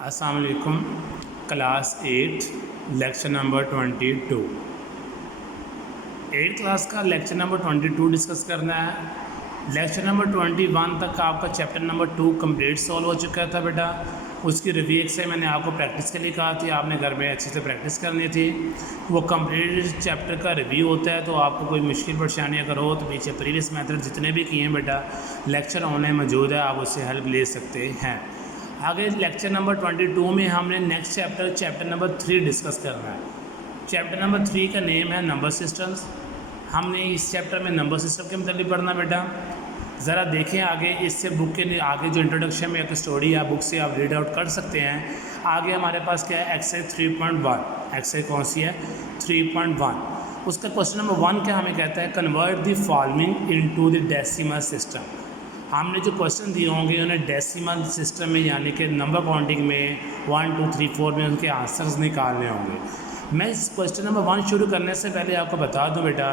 अस्सलाम वालेकुम। Class 8 lecture number 22 8 class का लेक्चर नंबर 22 डिस्कस करना है। लेक्चर नंबर 21 तक आपका चैप्टर नंबर 2 कंप्लीट सॉल्व हो चुका था बेटा। उसकी रिव्यू से मैंने आपको प्रैक्टिस के लिए कहा थी, आपने घर में अच्छे से प्रैक्टिस करनी थी। वो कंप्लीट चैप्टर का रिव्यू होता है, तो आपको कोई मुश्किल परेशानी अगर हो तो पीछे प्रीवियस मेथड जितने भी किए हैं बेटा लेक्चर ऑनलाइन मौजूद है, आप उससे हेल्प ले सकते हैं। आगे लेक्चर नंबर 22 में हमने नेक्स्ट चैप्टर नंबर 3 डिस्कस करना है। चैप्टर नंबर 3 का नेम है नंबर सिस्टम्स। हमने इस चैप्टर में नंबर सिस्टम के मतलब पढ़ना बेटा। ज़रा देखें आगे, इससे बुक के आगे जो इंट्रोडक्शन में एक स्टोरी या बुक से आप रीड आउट कर सकते हैं। आगे हमारे पास क्या है, एक्सरसाइज 3.1। एक्सरसाइज कौन सी है, 3.1। उसका क्वेश्चन नंबर 1 क्या हमें कहता है, convert the following into the decimal system. हमने जो क्वेश्चन दिए होंगे उन्हें डेसिमल सिस्टम में यानी कि नंबर काउंटिंग में 1 2 3 4 में उनके आंसर्स निकालने होंगे। मैं इस क्वेश्चन नंबर 1 शुरू करने से पहले आपको बता दूं बेटा,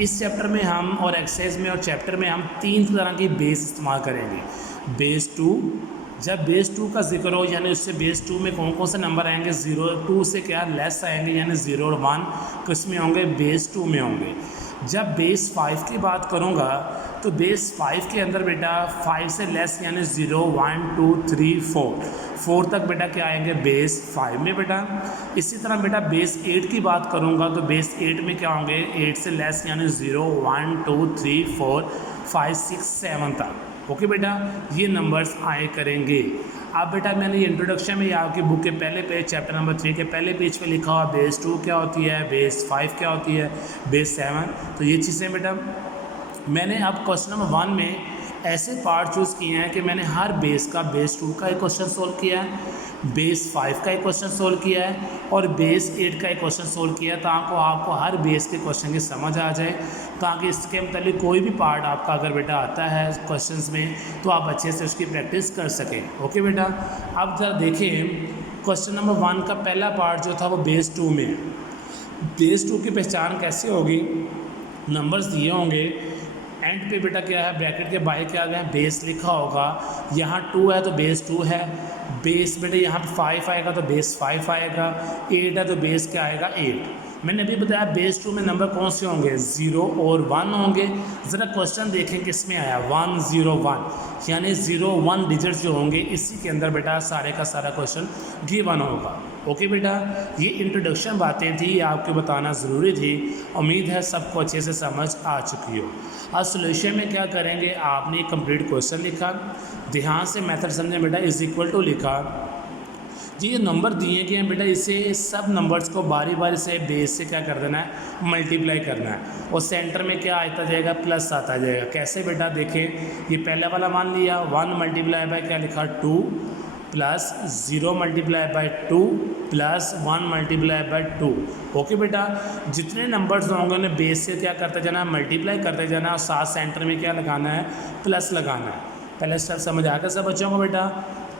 इस चैप्टर में हम और एक्सरसाइज में और चैप्टर में हम 3 तरह की बेस इस्तेमाल करेंगे। बेस 2, जब बेस 2 का जिक्र हो यानी उससे बेस 2 में कौन कौन से नंबर आएंगे, 0 2 से क्या लेस आएंगे यानी 0 और 1 किस में होंगे, बेस 2 में होंगे। जब बेस 5 की बात करूँगा तो बेस 5 के अंदर बेटा 5 से लेस यानी 0 1 2 3 4 तक बेटा क्या आएंगे, बेस 5 में बेटा। इसी तरह बेटा बेस 8 की बात करूँगा तो बेस 8 में क्या होंगे, 8 से लेस यानी 0 1 2 3 4 5 6 7 तक। ओके बेटा, ये नंबर्स आए करेंगे। अब बेटा मैंने ये इंट्रोडक्शन में आपकी बुक के पहले पेज चैप्टर नंबर 3 के पहले पेज पे लिखा हुआ बेस 2 क्या होती है, बेस 5 क्या होती है, बेस 7, तो ये चीज़ें बेटा मैंने अब क्वेश्चन नंबर 1 में ऐसे पार्ट चूज़ किए हैं कि मैंने हर बेस का बेस 2 का एक क्वेश्चन सोल्व किया है, बेस 5 का एक क्वेश्चन सोल्व किया है और बेस 8 का एक क्वेश्चन सोल्व किया है, ताकि आपको हर बेस के क्वेश्चन की समझ आ जाए, ताकि इसके मतलब कोई भी पार्ट आपका अगर बेटा आता है क्वेश्चंस में तो आप अच्छे से उसकी प्रैक्टिस कर सकें। ओके बेटा, अब जरा देखें क्वेश्चन नंबर 1 का पहला पार्ट जो था वो बेस 2 में। बेस 2 की पहचान कैसे होगी, नंबर्स दिए होंगे, एंड पे बेटा क्या है, ब्रैकेट के बाहर क्या है, बेस लिखा होगा। यहाँ 2 है तो बेस 2 है, बेस बेटा यहाँ पे 5 आएगा तो बेस 5 आएगा, 8 है तो बेस क्या आएगा, 8। मैंने अभी बताया बेस 2 में नंबर कौन से होंगे, 0 और 1 होंगे। ज़रा क्वेश्चन देखें किस में आया, 1 0 1 यानी 0 1 डिजिट जो होंगे इसी के अंदर बेटा सारे का सारा क्वेश्चन गिवन होगा। ओके बेटा, ये इंट्रोडक्शन बातें थी, ये आपको बताना ज़रूरी थी। उम्मीद है सबको अच्छे से समझ आ चुकी हो। अब सोल्यूशन में क्या करेंगे, आपने कंप्लीट क्वेश्चन लिखा, ध्यान से मेथड समझें बेटा, इज इक्वल टू लिखा। ये नंबर दिए गए हैं बेटा, इसे सब नंबर्स को बारी बारी से बेस से क्या कर देना है, मल्टीप्लाई करना है और सेंटर में क्या आता जाएगा, प्लस आता जाएगा। कैसे बेटा देखें, ये पहले वाला मान लिया 1 मल्टीप्लाई बाय क्या लिखा 2 plus 0 multiply by 2 plus 1 multiply by 2। Okay बेटा, जितने नंबर्स होंगे उन्हें बेस से क्या करते जाना है, मल्टीप्लाई करते जाना है और साथ सेंटर में क्या लगाना है, प्लस लगाना है। पहले स्टेप समझ आ गया सब बच्चों को बेटा।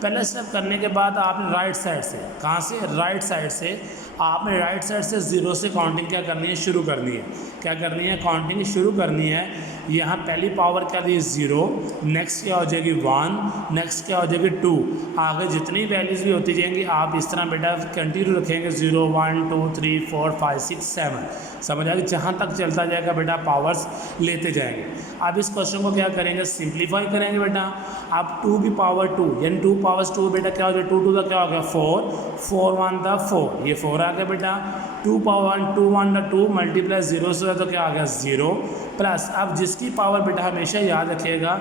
पहले स्टेप करने के बाद आपने राइट साइड से, कहाँ से, राइट साइड से आपने राइट साइड से 0 से काउंटिंग क्या करनी है, शुरू करनी है। क्या करनी है, काउंटिंग शुरू करनी है। यहाँ पहली पावर क्या दी, 0, नेक्स्ट क्या हो जाएगी 1, नेक्स्ट क्या हो जाएगी 2, आगे जितनी वैल्यूज़ भी होती जाएंगी आप इस तरह बेटा कंटिन्यू रखेंगे, 0 1 2 3 4 5 6 7, समझ आ गई। जहाँ तक चलता जाएगा बेटा पावर्स लेते जाएंगे। अब इस क्वेश्चन को क्या करेंगे, सिंप्लीफाई करेंगे बेटा। अब 2 की पावर 2 यानी 2 पावर्स 2 बेटा क्या हो जाएगा, 2 2 का क्या हो गया 4, 4 1 था 4, ये 4 आ गया बेटा। 2 पावर 1 2 1 2 मल्टीप्लाई 0 से तो क्या आ गया 0 प्लस। अब जिसकी पावर बेटा हमेशा याद रखिएगा,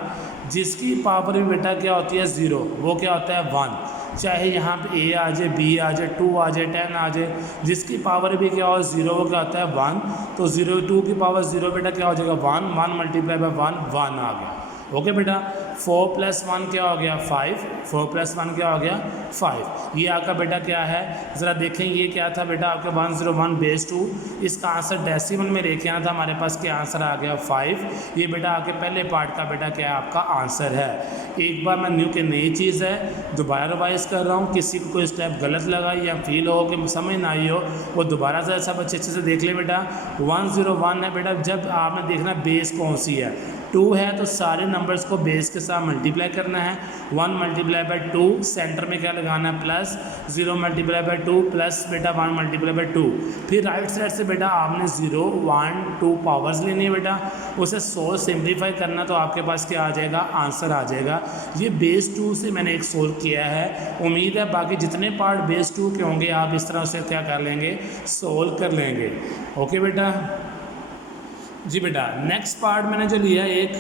जिसकी पावर भी बेटा क्या होती है 0, वो क्या होता है 1। चाहे यहाँ पे a आ जाए, b आ जाए, 2 आ जाए, 10 आ जाए, जिसकी पावर भी क्या हो 0 वो क्या होता है 1। तो 0 2 की पावर 0 बेटा क्या हो जाएगा 1, 1 मल्टीप्लाई बाय 1 1 आ गया। ओके बेटा, 4 प्लस 1 क्या हो गया 5, 4 प्लस 1 क्या हो गया 5। ये आपका बेटा क्या है, ज़रा देखें ये क्या था बेटा आपके 101 बेस 2। इसका आंसर डेसिमल में लेके आना था, हमारे पास क्या आंसर आ गया 5। ये बेटा आपके पहले पार्ट का बेटा क्या है, आपका आंसर है। एक बार मैं न्यू की नई चीज़ है, दोबारा रिवाइज कर रहा हूँ। किसी को कोई स्टेप गलत लगा या फील हो कि समझ ना आई हो, वो दोबारा से सब अच्छे से देख ले बेटा। 101 है बेटा, जब आपने देखना बेस कौन सी है, 2 है तो सारे नंबर्स को बेस के साथ मल्टीप्लाई करना है। 1 मल्टीप्लाई बाई 2, सेंटर में क्या लगाना है प्लस, 0 मल्टीप्लाई बाई 2 प्लस बेटा 1 मल्टीप्लाई बाई 2। फिर राइट साइड से बेटा आपने 0 1 2 पावर्स लेनी है बेटा, उसे 100 सिंप्लीफाई करना तो आपके पास क्या आ जाएगा, आंसर आ जाएगा। ये बेस 2 से मैंने एक सोल्व किया है। उम्मीद है बाकी जितने पार्ट बेस 2 के होंगे आप इस तरह से क्या कर लेंगे, सोल्व कर लेंगे। ओके बेटा जी। बेटा नेक्स्ट पार्ट मैंने जो लिया एक,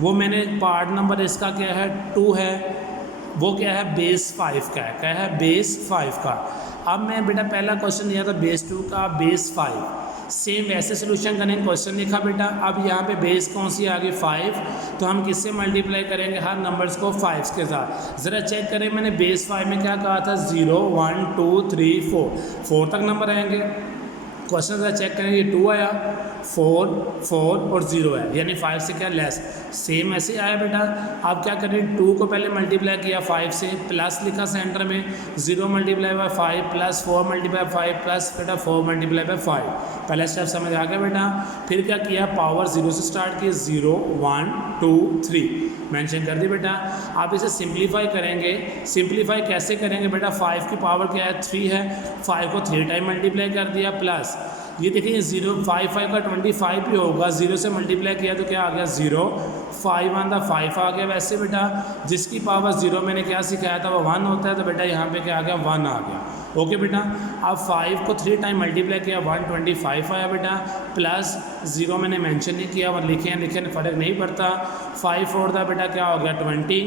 वो मैंने पार्ट नंबर इसका क्या है 2 है, वो क्या है बेस 5 का है। क्या है, बेस 5 का। अब मैं बेटा पहला क्वेश्चन लिया था बेस 2 का, बेस 5 सेम वैसे सोल्यूशन करने का क्वेश्चन लिखा बेटा। अब यहाँ पे बेस कौन सी आ गई 5, तो हम किससे मल्टीप्लाई करेंगे, हर नंबर्स को 5 के साथ। ज़रा चेक करें मैंने बेस 5 में क्या कहा था, 0 1 2 3 4 तक नंबर आएंगे। क्वेश्चन ज़रा चेक करें, ये 2 आया, 4 4 और 0 है, यानी 5 से क्या लेस, सेम ऐसे आया बेटा। आप क्या करें, 2 को पहले मल्टीप्लाई किया 5 से, प्लस लिखा सेंटर में, 0 multiply by 5 plus 4 multiply 5 plus बेटा 4 मल्टीप्लाई बाई 5। पहला स्टेप समझ आ गया बेटा। फिर क्या किया, पावर 0 से स्टार्ट किए, 0 1 2 3 मेंशन कर दी बेटा। आप इसे सिंप्लीफाई करेंगे। सिंप्लीफाई कैसे करेंगे बेटा, 5 की पावर क्या है 3 है, 5 को 3 टाइम मल्टीप्लाई कर दिया, प्लस ये देखिए 0 5 5 का 25 भी होगा, 0 से मल्टीप्लाई किया तो क्या आ गया 0, 5 1 5 आ गया। वैसे बेटा जिसकी पावर 0 मैंने क्या सिखाया था वो 1 होता है, तो बेटा यहाँ पे क्या आ गया 1 आ गया। ओके बेटा, अब 5 को 3 टाइम मल्टीप्लाई किया 125 आया बेटा, प्लस 0 मैंने मेंशन नहीं किया, और लिखे फ़र्क नहीं पड़ता। 5 4 था बेटा क्या हो गया 20,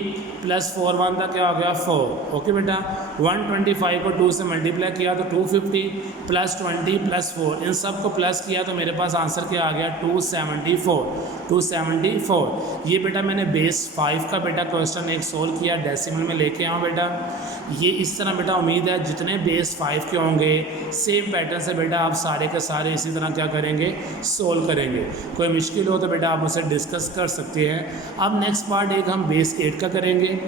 प्लस 4 1 था क्या हो गया 4। ओके बेटा, 125 को 2 से मल्टीप्लाई किया तो 250 प्लस 20 प्लस 4, इन सब को प्लस किया तो मेरे पास आंसर क्या आ गया 274। ये बेटा मैंने बेस 5 का बेटा क्वेश्चन एक सोल्व किया, डेसिमल में लेके आऊँ बेटा। ये इस तरह बेटा उम्मीद है जितने बेस 5 के होंगे सेम पैटर्न से बेटा आप सारे के सारे इसी तरह क्या करेंगे, सोल्व करेंगे। कोई मुश्किल हो तो बेटा आप मुझसे डिस्कस कर सकते हैं। अब नेक्स्ट पार्ट एक हम बेस 8 का करेंगे।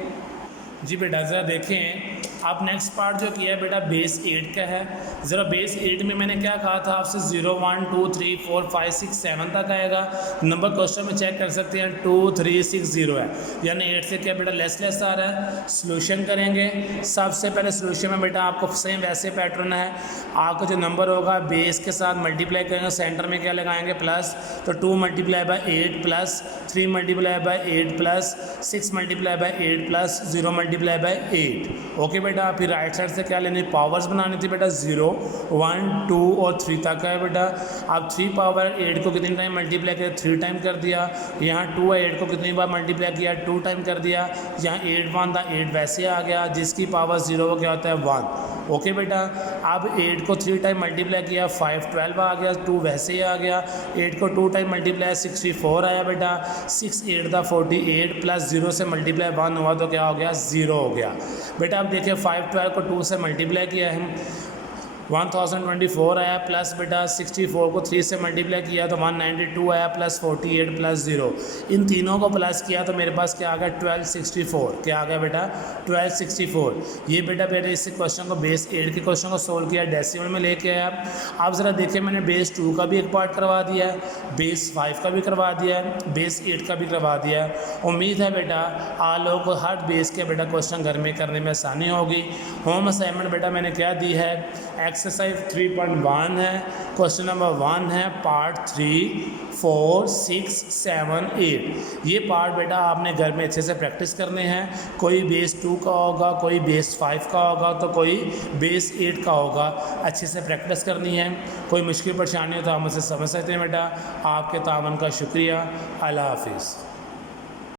जी बेटा ज़रा देखें, आप नेक्स्ट पार्ट जो किया है बेटा बेस 8 का है। ज़रा बेस 8 में मैंने क्या कहा था आपसे, 0 1 2 3 4 5 6 7 तक आएगा। नंबर क्वेश्चन में चेक कर सकते हैं 2 3 6 0 है, यानी 8 से क्या बेटा लेस आ रहा है। सोल्यूशन करेंगे। सबसे पहले सोल्यूशन में बेटा आपको सेम वैसे पैटर्न है, आपका जो नंबर होगा बेस के साथ मल्टीप्लाई करेंगे, सेंटर में क्या लगाएंगे प्लस, तो 2 multiply by 8 plus 3 multiply by 8 plus 6 multiply by 8 plus 0 multiply by 8। Okay बेटा, फिर राइट साइड से क्या लेनी, पावर्स बनानी थी बेटा, 0 1 2 और 3 तक है बेटा। अब 3 पावर 8 को कितनी टाइम मल्टीप्लाई किया, 3 टाइम कर दिया। यहाँ 2 है, 8 को कितनी बार मल्टीप्लाई किया, 2 टाइम कर दिया। यहाँ 8 1 था, 8 वैसे आ गया, जिसकी पावर 0 वो क्या होता है 1। ओके बेटा, अब 8 को 3 टाइम मल्टीप्लाई किया, 5 12 आ गया, 2 वैसे ही आ गया। 8 को 2 टाइम मल्टीप्लाई 64 आया बेटा, 6 8 था 48 प्लस 0 से मल्टीप्लाई 1 हुआ तो क्या हो गया 0 हो गया बेटा। अब देखिए 5 12 को 2 से मल्टीप्लाई किया है, 1024 आया, प्लस बेटा 64 को 3 से मल्टीप्लाई किया तो 192 आया, प्लस 48 प्लस 0, इन तीनों को प्लस किया तो मेरे पास क्या आ गया 1264। क्या आ गया बेटा 1264। ये बेटा मैंने इस क्वेश्चन को बेस 8 के क्वेश्चन को सोल्व किया, डेसिमल में लेके आया। आप ज़रा देखिए मैंने बेस 2 का भी एक पार्ट करवा दिया है, बेस 5 का भी करवा दिया है, बेस 8 का भी करवा दिया है। उम्मीद है बेटा आप लोगों को हर बेस के बेटा क्वेश्चन घर में करने में आसानी होगी। होम असाइनमेंट बेटा मैंने क्या दी है, एक्सरसाइज 3.1 है, क्वेश्चन नंबर 1 है, पार्ट 3 4 6 7 8। ये पार्ट बेटा आपने घर में अच्छे से प्रैक्टिस करने हैं। कोई बेस 2 का होगा, कोई बेस 5 का होगा, तो कोई बेस 8 का होगा। अच्छे से प्रैक्टिस करनी है। कोई मुश्किल परेशानी हो तो आप मुझसे समझ सकते हैं बेटा। आपके तावन का शुक्रिया। अल्लाह हाफिज़।